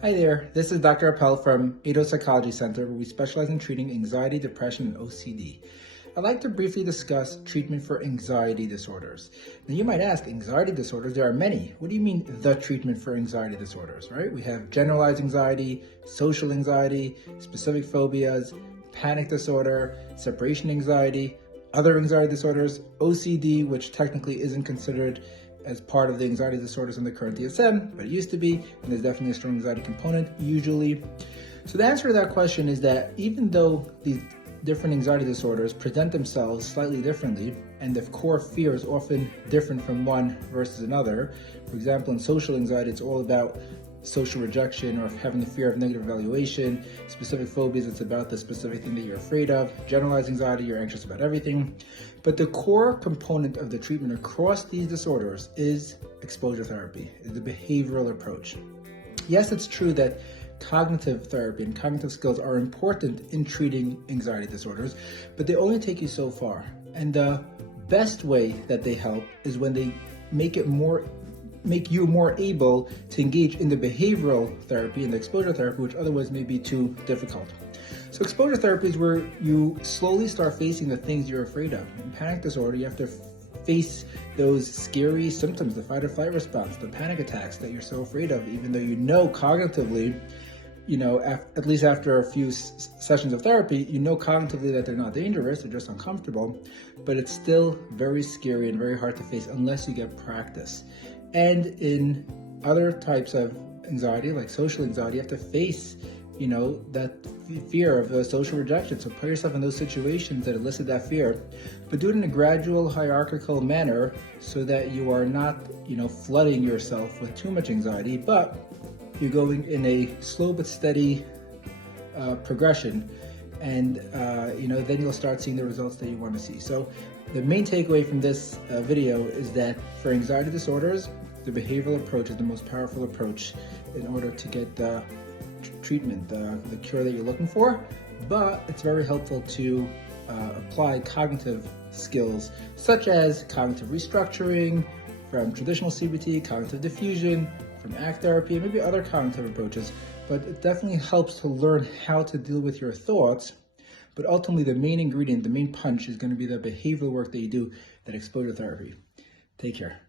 Hi there, this is Dr. Appel from Ado Psychology Center, where we specialize in treating anxiety, depression, and OCD. I'd like to briefly discuss treatment for anxiety disorders. Now you might ask, anxiety disorders, there are many. What do you mean the treatment for anxiety disorders, right? We have generalized anxiety, social anxiety, specific phobias, panic disorder, separation anxiety, other anxiety disorders, OCD, which technically isn't considered as part of the anxiety disorders in the current DSM, but it used to be, and there's definitely a strong anxiety component usually. So the answer to that question is that even though these different anxiety disorders present themselves slightly differently, and the core fear is often different from one versus another. For example, in social anxiety, it's all about social rejection or having the fear of negative evaluation. Specific phobias, it's about the specific thing that you're afraid of. Generalized anxiety, you're anxious about everything. But the core component of the treatment across these disorders is exposure therapy, is the behavioral approach. Yes, it's true that cognitive therapy and cognitive skills are important in treating anxiety disorders, but they only take you so far. And the best way that they help is when they make you more able to engage in the behavioral therapy and the exposure therapy, which otherwise may be too difficult. So exposure therapy is where you slowly start facing the things you're afraid of. In panic disorder, you have to face those scary symptoms, the fight or flight response, the panic attacks that you're so afraid of, even though you know cognitively, at least after a few sessions of therapy, you know cognitively that they're not dangerous, they're just uncomfortable, but it's still very scary and very hard to face unless you get practice. And in other types of anxiety, like social anxiety, you have to face, that fear of social rejection. So put yourself in those situations that elicit that fear, but do it in a gradual, hierarchical manner so that you are not, flooding yourself with too much anxiety, but you're going in a slow but steady progression. And, then you'll start seeing the results that you want to see. So the main takeaway from this video is that for anxiety disorders, the behavioral approach is the most powerful approach in order to get the treatment, the cure that you're looking for. But it's very helpful to apply cognitive skills such as cognitive restructuring from traditional CBT, cognitive diffusion, from ACT therapy, and maybe other cognitive approaches. But it definitely helps to learn how to deal with your thoughts. But ultimately, the main ingredient, the main punch is going to be the behavioral work that you do, that exposure therapy. Take care.